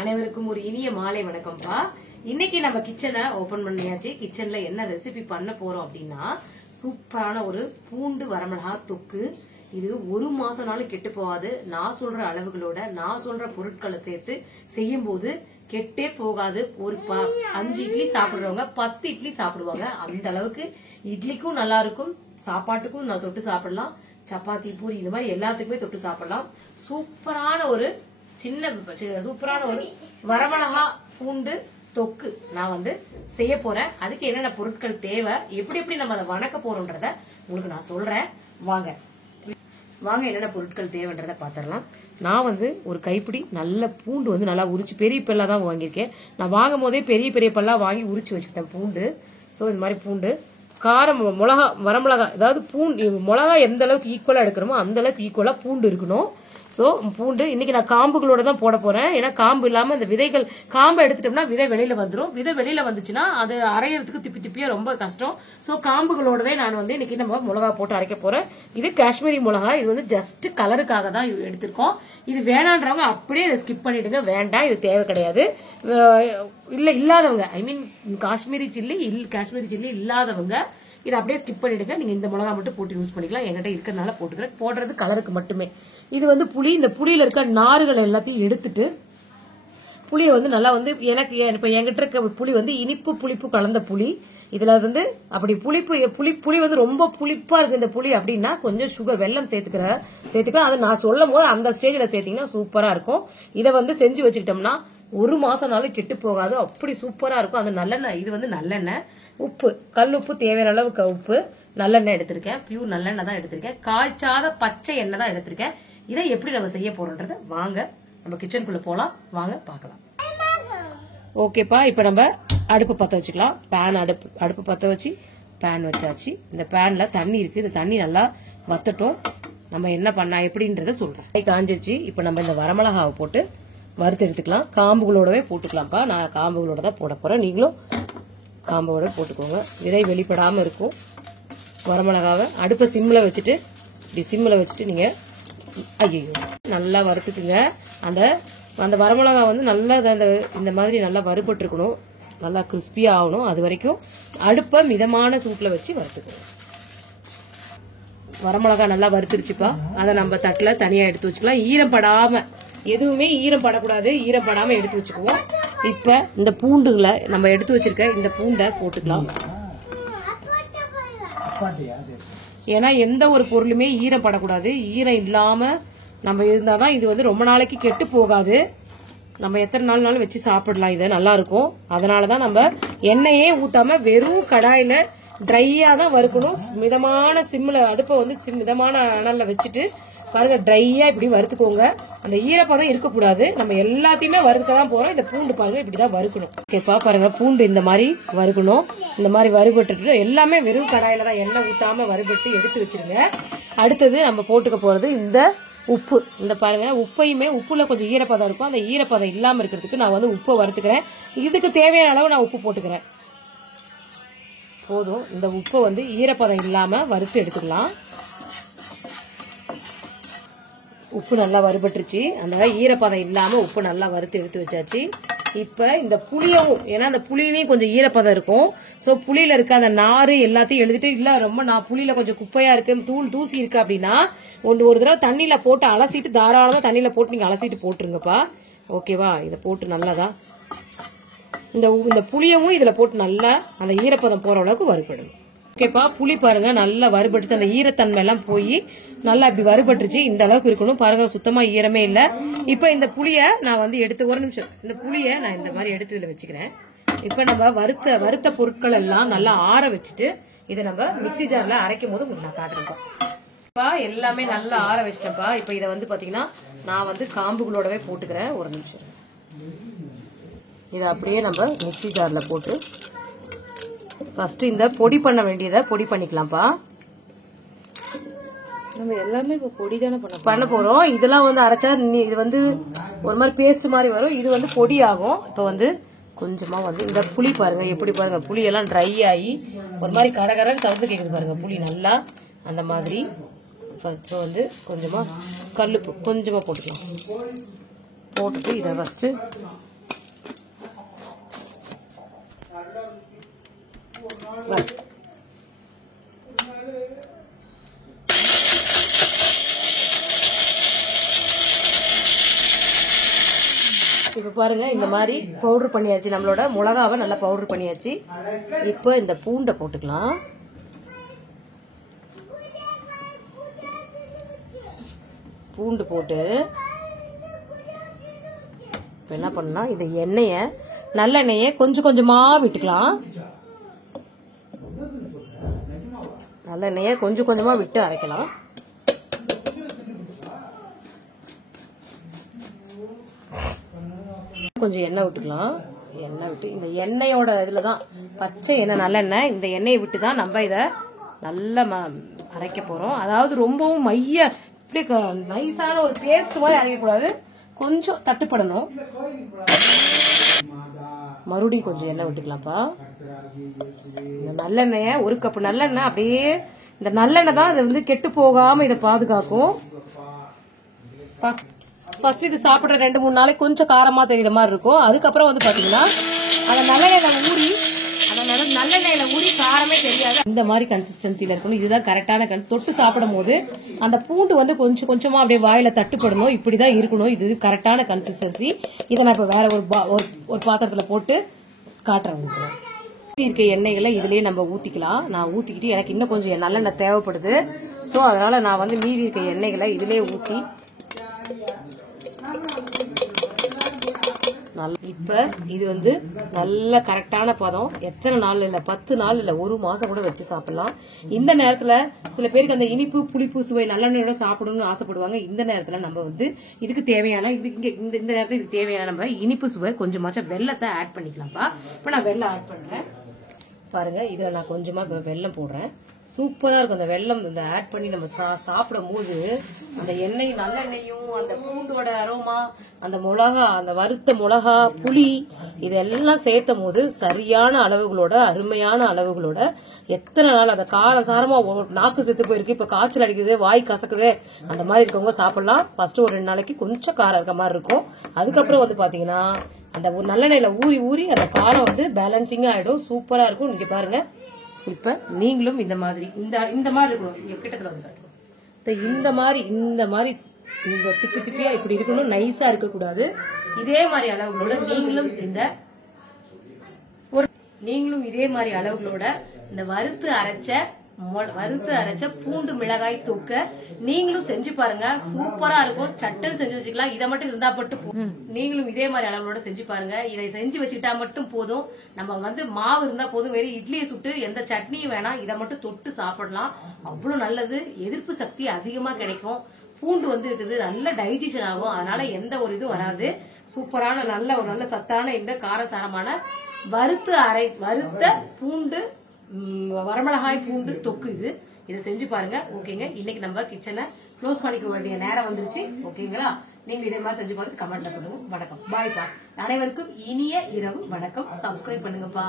அனைவருக்கும் ஒரு இனிய மாலை வணக்கம்ப்பா. இன்னைக்கு நம்ம கிச்சனை ஓபன் பண்ணியாச்சு. கிச்சன்ல என்ன ரெசிபி பண்ண போறோம் அப்படின்னா, சூப்பரான ஒரு பூண்டு வரமிளகா தொக்கு. இது ஒரு மாசம்னாலும் கெட்டு போகாது. நான் சொல்ற அளவுகளோட நான் சொல்ற பொருட்களை சேர்த்து செய்யும் போது கெட்டே போகாது. ஒரு 5 இட்லி சாப்பிடுறவங்க 10 இட்லி சாப்பிடுவாங்க. அந்த அளவுக்கு இட்லிக்கும் நல்லா இருக்கும், சாப்பாட்டுக்கும் நான் தொட்டு சாப்பிடலாம். சப்பாத்தி பூரி இந்த மாதிரி எல்லாத்துக்குமே தொட்டு சாப்பிடலாம். சூப்பரான ஒரு சூப்பரான ஒரு வரமிளகா பூண்டு தொக்கு நான் செய்ய போறேன். அதுக்கு என்னென்ன பொருட்கள் தேவை, எப்படி நம்ம அதை வணக்க போறோம்ன்றத உங்களுக்கு நான் சொல்றேன். வாங்க என்னென்ன பொருட்கள் தேவைன்றத பாத்திரலாம். நான் ஒரு கைப்பிடி நல்ல பூண்டு நல்லா உரிச்சு, பெரிய பல்லா தான் வாங்கியிருக்கேன். நான் வாங்கும் போதே பெரிய பல்லா வாங்கி உரிச்சு வச்சுக்கிட்டேன் பூண்டு. சோ இந்த மாதிரி பூண்டு, காரம், மிளகா, வரமிளகா, அதாவது பூண்டு மிளகா எந்த அளவுக்கு ஈக்குவலா எடுக்கிறோமோ அந்த அளவுக்கு ஈக்குவலா பூண்டு இருக்கணும். சோ பூண்டு இன்னைக்கு நான் காம்புகளோட தான் போட போறேன். ஏன்னா காம்பு இல்லாம இந்த விதைகள், காம்பை எடுத்துட்டோம்னா விதை வெளியில வந்துடும். விதை வெளியில வந்துச்சுன்னா அது அரையறதுக்கு திப்பியா ரொம்ப கஷ்டம். சோ காம்புகளோடவே நான் இன்னைக்கு நம்ம மிளகா போட்டு அரைக்க போறேன். இது காஷ்மீரி மிளகா. இது ஜஸ்ட் கலருக்காக தான் எடுத்திருக்கோம். இது வேணான்றவங்க அப்படியே இதை ஸ்கிப் பண்ணிடுங்க. வேண்டாம், இது தேவை கிடையாது. இல்லாதவங்க, ஐ மீன் காஷ்மீரி சில்லி இல்லாதவங்க இதை அப்படியே ஸ்கிப் பண்ணிடுங்க. நீங்க இந்த மிளகா மட்டும் போட்டு யூஸ் பண்ணிக்கலாம். என்கிட்ட இருக்கிறதுனால போட்டுக்கிறேன். போடுறது கலருக்கு மட்டுமே. இது புளி. இந்த புளியில இருக்க நாறுகளை எல்லாத்தையும் எடுத்துட்டு, புளியை நல்லா எனக்கு இப்ப என்கிட்ட இருக்க புளி இனிப்பு புளிப்பு கலந்த புளி. இதுல அப்படி புளி ரொம்ப புளிப்பா இருக்கு இந்த புளி அப்படின்னா கொஞ்சம் சுகர், வெல்லம் சேர்த்துக்கலாம். அது நான் சொல்லும் போது அந்த ஸ்டேஜ்ல சேர்த்தீங்கன்னா சூப்பரா இருக்கும். இதை செஞ்சு வச்சுக்கிட்டோம்னா ஒரு மாசம்னாலும் கெட்டு போகாது. அப்படி சூப்பரா இருக்கும். அது நல்லெண்ணெய். இது நல்லெண்ணெய். உப்பு, கல் உப்பு, தேவையான அளவுக்கு உப்பு, நல்லெண்ணெய் எடுத்திருக்கேன். பியூர் நல்லெண்ணெய் தான் எடுத்திருக்கேன். காய்ச்சாத பச்சை எண்ணெய் தான் எடுத்திருக்கேன். இதை எப்படி நம்ம செய்ய போறோம்ன்றத வாங்க நம்ம கிச்சனுக்குள்ள போலாம். வாங்க பார்க்கலாம். ஓகேப்பா, இப்ப நம்ம அடுப்பு பத்த வச்சுக்கலாம். பேன் அடுப்பு பத்த வச்சு பேன் வச்சாச்சு. இந்த பேன்ல தண்ணி இருக்கு. இந்த தண்ணி நல்லா வத்தட்டும். நம்ம என்ன பண்ணா எப்படின்றத சொல்றேன். காஞ்சிருச்சு. இப்ப நம்ம இந்த வரமிளகாவை போட்டு வறுத்து எடுத்துக்கலாம். காம்புகளோடவே போட்டுக்கலாம்ப்பா. நான் காம்புகளோட தான் போட போறேன். நீங்களும் காம்போட போட்டுக்கோங்க. விதை வெளிப்படாம இருக்கும். வரமிளகாவை அடுப்பை சிம்ல வச்சுட்டு, இப்படி சிம்ல வச்சுட்டு நீங்க ஐயோ நல்லா வறுத்துக்குங்க. அந்த வரமிளகா நல்லா இந்த மாதிரி நல்லா வறுபட்டு இருக்கணும். நல்லா கிறிஸ்பியா ஆகணும். அது வரைக்கும் அடுப்பை மிதமான சூட்ல வச்சு வறுத்துக்கணும். வரமிளகா நல்லா வறுத்துருச்சுப்பா. அதை நம்ம தட்டுல தனியா எடுத்து வச்சுக்கலாம். ஈரப்படாம, எதுவுமே ஈரம் படக்கூடாது. ஈரப்படாம எடுத்து வச்சுக்குவோம். இப்ப இந்த பூண்டுகளை நம்ம எடுத்து வச்சிருக்க இந்த பூண்டை போட்டுக்கலாம். ஏன்னா எந்த ஒரு பொருளுமே ஈரம் படக்கூடாது. ஈரம் இல்லாம நம்ம இருந்தாதான் இது ரொம்ப நாளைக்கு கெட்டு போகாது. நம்ம எத்தனை நாள்னாலும் வச்சு சாப்பிடலாம். இது நல்லா இருக்கும். அதனாலதான் நம்ம எண்ணெயே ஊத்தாம வெறும் கடாயில ட்ரையா தான் வறுக்கணும். மிதமான சிம்ல அடுப்பை மிதமான அனல்ல வச்சுட்டு பாருங்க, ட்ரையா இப்படி வறுத்துக்கோங்க. அந்த ஈரப்பதம் இருக்கக்கூடாது. நம்ம எல்லாத்தையுமே வறுக்க தான் போறோம். இந்த பூண்டு பாருங்க இப்படிதான் வறுக்கணும். ஓகேப்பா, பாருங்க பூண்டு இந்த மாதிரி வறுக்கணும். இந்த மாதிரி வறுபட்டு எல்லாமே வெறும் கடாயில தான், எண்ணெய் ஊத்தாம வறுபட்டு எடுத்து வச்சிருங்க. அடுத்தது நம்ம போட்டுக்க போறது இந்த உப்பு. இந்த பாருங்க, உப்பையுமே உப்புல கொஞ்சம் ஈரப்பதம் இருக்கும். அந்த ஈரப்பதம் இல்லாம இருக்கிறதுக்கு நான் உப்பை வறுத்துக்கிறேன். இதுக்கு தேவையான அளவு நான் உப்பு போட்டுக்கிறேன். போதும். இந்த உப்பை ஈரப்பதம் இல்லாம வறுத்து எடுத்துக்கலாம். உப்பு நல்லா வறுபட்டுருச்சு. அந்த ஈரப்பதம் இல்லாம உப்பு நல்லா வறுத்து எடுத்து வச்சாச்சு. இப்ப இந்த புளியவும், ஏன்னா அந்த புளியிலையும் கொஞ்சம் ஈரப்பதம் இருக்கும். சோ புளியில இருக்க அந்த நாறு எல்லாத்தையும் எழுதிட்டு, இல்ல ரொம்ப நான் புளியில கொஞ்சம் குப்பையா இருக்கு, தூசி இருக்கு அப்படின்னா ஒரு தடவை தண்ணியில போட்டு அலசிட்டு, தாராளமா தண்ணியில போட்டு நீங்க அலசிட்டு போட்டுருங்கப்பா. ஓகேவா? இதை போட்டு நல்லதா இந்த புளியவும் இதுல போட்டு நல்லா அந்த ஈரப்பதம் போற அளவுக்கு வறுபடுங்க. ஓகேப்பா, புளி பாருங்க நல்லா வறுபட்டு அந்த ஈரத்தன்மை எல்லாம் போய் நல்லா இப்படி வறுபட்டுருச்சு. இந்த அளவுக்கு இருக்கணும். பாருங்க, சுத்தமா ஈரமே இல்ல. இப்ப இந்த புளிய நான் எடுத்து ஒரு நிமிஷம், இந்த புளிய நான் இந்த மாதிரி எடுத்து இதுல வச்சுக்கிறேன். இப்ப நம்ம வறுத்த பொருட்கள் எல்லாம் நல்லா ஆற வச்சுட்டு இதை நம்ம மிக்சி ஜார்ல அரைக்கும் போது நான் காட்டுறேன். எல்லாமே நல்லா ஆற வச்சிட்டேன்ப்பா. இப்ப இதை பாத்தீங்கன்னா நான் காம்புகளோடவே போட்டுக்கிறேன். ஒரு நிமிஷம். இதை அப்படியே நம்ம மிக்சி ஜார்ல போட்டு ஃபர்ஸ்ட் இந்த பொடி பண்ண வேண்டியதை பொடி பண்ணிக்கலாம்ப்பா. நம்ம எல்லாமே இப்ப பொடி தானே பண்ண போறோம். இதெல்லாம் அரைச்சா இது ஒரு மாதிரி பேஸ்ட் மாதிரி வரும். இது பொடி ஆகும். இப்ப கொஞ்சமா இந்த புளி பாருங்க எப்படி பாருங்க, புளி எல்லாம் ட்ரை ஆகி ஒரு மாதிரி கடகரன்னு சவுண்ட் கேக்குது பாருங்க. புளி நல்லா அந்த மாதிரி ஃபர்ஸ்ட் கொஞ்சமா கல்லுப்பு கொஞ்சமா போட்டுக்கலாம். போட்டுட்டு இதை ஃபர்ஸ்ட் இப்ப பாருங்க இந்த மாதிரி பவுடர் பண்ணியாச்சு. நம்மளோட மிளகாவை நல்லா பவுடர் பண்ணியாச்சு. இப்ப இந்த பூண்டை போட்டுக்கலாம். பூண்டு போட்டு இப்ப என்ன பண்ணா, இந்த எண்ணெய நல்லெண்ணெய கொஞ்சம் கொஞ்சமா விட்டுக்கலாம். நல்லெண்ணெய கொஞ்சம் கொஞ்சமா விட்டு அரைக்கலாம். கொஞ்சம் எண்ணெய் விட்டுக்கலாம். எண்ணெய் விட்டு இந்த எண்ணெயோட இதுலதான் பச்சை எண்ணெய் நல்லெண்ணெய், இந்த எண்ணெயை விட்டு தான் நம்ம இத நல்லா அரைக்க போறோம். அதாவது ரொம்பவும் மைய இப்படி நைஸான ஒரு பேஸ்ட் மாதிரி அரைக்கக்கூடாது, கொஞ்சம் தட்டுப்படணும். மறுபடியும் கொஞ்சம் எண்ணெய் விட்டுக்கலாம்ப்பா. இந்த நல்லெண்ணெய 1 கப் நல்லெண்ணெய், அப்படியே இந்த நல்லெண்ணெய் தான் இது வந்து கெட்டு போகாம இதை பாதுகாக்கும். ஃபர்ஸ்ட் இது சாப்பிடுற 2-3 நாளைக்கு கொஞ்சம் காரமா தெரியுற மாதிரி இருக்கும். அதுக்கப்புறம் வந்து பாத்தீங்கன்னா அந்த நல்லெண்ணெயில ஊறி காரமே தெரியாது. இந்த மாதிரி கன்சிஸ்டன்சில இருக்கணும். இதுதான் கரெக்டான தொட்டு சாப்பிடும் போது அந்த பூண்டு வந்து கொஞ்சம் கொஞ்சமா அப்படியே வாயில தட்டுப்படணும். இப்படிதான் இருக்கணும். இது கரெக்டான கன்சிஸ்டன்சி. இதை நான் இப்ப வேற ஒரு பாத்திரத்துல போட்டு காட்டுறேன். இருக்க எண்ணெய்களை இதுலயே நம்ம ஊத்திக்கலாம். நான் ஊத்திக்கிட்டு எனக்கு இன்னும் கொஞ்சம் நல்லெண்ணெய் தேவைப்படுது. சோ அதனால நான் வந்து மீதி இருக்க எண்ணெய்களை இதுலயே ஊத்தி இப்ப இது வந்து நல்ல கரெக்டான பதம். எத்தனை நாள் இல்ல, 10 நாள் இல்ல, 1 மாசம் கூட வச்சு சாப்பிடலாம். இந்த நேரத்துல சில பேருக்கு அந்த இனிப்பு புளிப்பு சுவை நல்லெண்ணெயோட சாப்பிடணும்னு ஆசைப்படுவாங்க. இந்த நேரத்துல நம்ம வந்து இதுக்கு தேவையான இந்த நேரத்துல இதுக்கு தேவையான நம்ம இனிப்பு சுவை கொஞ்சமாச்சும் வெல்லத்தை ஆட் பண்ணிக்கலாம்ப்பா. இப்ப நான் வெல்லம் ஆட் பண்றேன். பாருங்க, இதுல நான் கொஞ்சமா வெல்லம் போடுறேன். சூப்பரா இருக்கும் அந்த வெல்லம் இந்த ஆட் பண்ணி நம்ம சாப்பிடும் போது அந்த எண்ணெய் நல்லெண்ணெயும் அந்த பூண்டோட அரோமா, அந்த மிளகா, அந்த வறுத்த மிளகா, புளி இதெல்லாம் சேர்த்தும் போது சரியான அளவுகளோட, அருமையான அளவுகளோட, எத்தனை நாள் அந்த காரம் சாரமா நாக்கு செத்து போயிருக்கு, இப்ப காய்ச்சல் அடிக்குது, வாய் கசக்குது, அந்த மாதிரி இருக்கவங்க சாப்பிடலாம். ஃபர்ஸ்ட் ஒரு 2 நாளைக்கு கொஞ்சம் காரம் இருக்க மாதிரி இருக்கும். அதுக்கப்புறம் வந்து பாத்தீங்கன்னா அந்த நல்லெண்ணெயில ஊறி ஊறி அந்த காரம் வந்து பேலன்சிங்கா ஆயிடும். சூப்பரா இருக்கும். நீங்க பாருங்க, இப்ப நீங்களும் இந்த மாதிரி இந்த மாதிரி இருக்கணும். கிட்டத்துல வந்து இந்த மாதிரி இந்த திப்பி திப்பியா இப்படி இருக்கணும். நைஸா இருக்க கூடாது. இதே மாதிரி அளவுகளோட நீங்களும் இதே மாதிரி அளவுகளோட இந்த வறுத்து அரைச்ச பூண்டு மிளகாய் தொக்க நீங்களும் செஞ்சு பாருங்க. சூப்பரா இருக்கும். சட்டன் செஞ்சு வச்சுக்கலாம். இதை மட்டும் இருந்தா மட்டும் போதும். நீங்களும் இதே மாதிரி அளவுகளோட செஞ்சு பாருங்க. இதை செஞ்சு வச்சுக்கிட்டா மட்டும் போதும். நம்ம வந்து மாவு இருந்தா போதும். வெறும் இட்லியை சுட்டு எந்த சட்னியும் வேணாம், இதை மட்டும் தொட்டு சாப்பிடலாம். அவ்வளவு நல்லது. எதிர்ப்பு சக்தி அதிகமா கிடைக்கும். பூண்டு வந்து இருக்குது, நல்ல டைஜஷன் ஆகும். அதனால எந்த ஒரு இதுவும் வராது. சூப்பரான நல்ல சத்தான இந்த காரசாரமான வறுத்த பூண்டு வரமிளகாய் பூண்டு தொக்கு இதை செஞ்சு பாருங்க. ஓகேங்க, இன்னைக்கு நம்ம கிச்சனை க்ளோஸ் பண்ணிக்க வேண்டிய நேரம் வந்துருச்சு. ஓகேங்களா? நீங்க இதே மாதிரி செஞ்சு பார்த்து கமெண்ட்ல சொல்லுங்க. வணக்கம், பாய்ப்பா. அனைவருக்கும் இனிய இரவு வணக்கம். சப்ஸ்கிரைப் பண்ணுங்கப்பா.